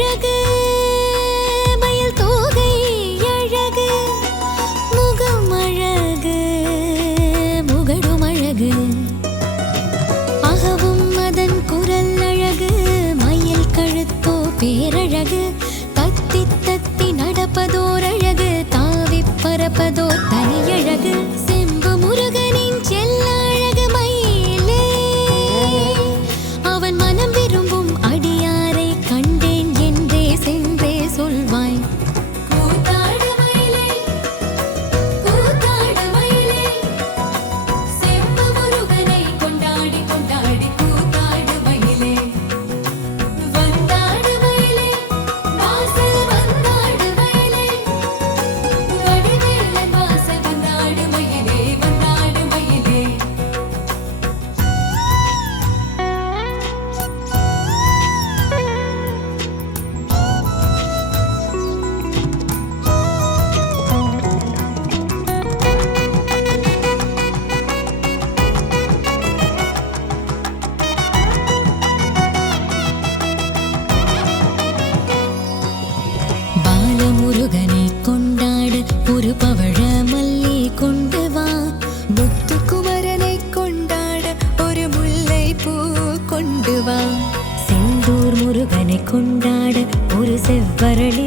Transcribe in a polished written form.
அழகு மயில் தோகை அழகு முகம் அழகு முகடும் அழகு அகவும் அதன் குரல் அழகு மயில் கழுத்தோ பேரழகு தத்தி தத்தி நடப்பதோர் அழகு தாவி பறப்பதோர் தனியழகு செம்பு முருகனின் செல்ல அழகு மயிலே அவன் மனம் விரும்பும் அடியாரை கண்டேன் என்றே சென்றே சொல்வாய் கூத்தாடு மயிலே கூத்தாடு மயிலே செம்பு முருகனை கொண்டாடி கொண்டாடி கூத்தாடு மயிலே வந்தாடு மயிலே வாசல் வந்தாடு மயிலே வடிவேலன் வாசல் வந்தாடு மயிலே வந்தாடு மயிலே பாலமுருகனை கொண்டாட ஒரு பவழ மல்லி கொண்டு வா முத்துக்குமரனை கொண்டாட ஒரு முல்லை பூ கொண்டு வா செந்தூர் முருகனை கொண்டாட ஒரு செவ்வரளி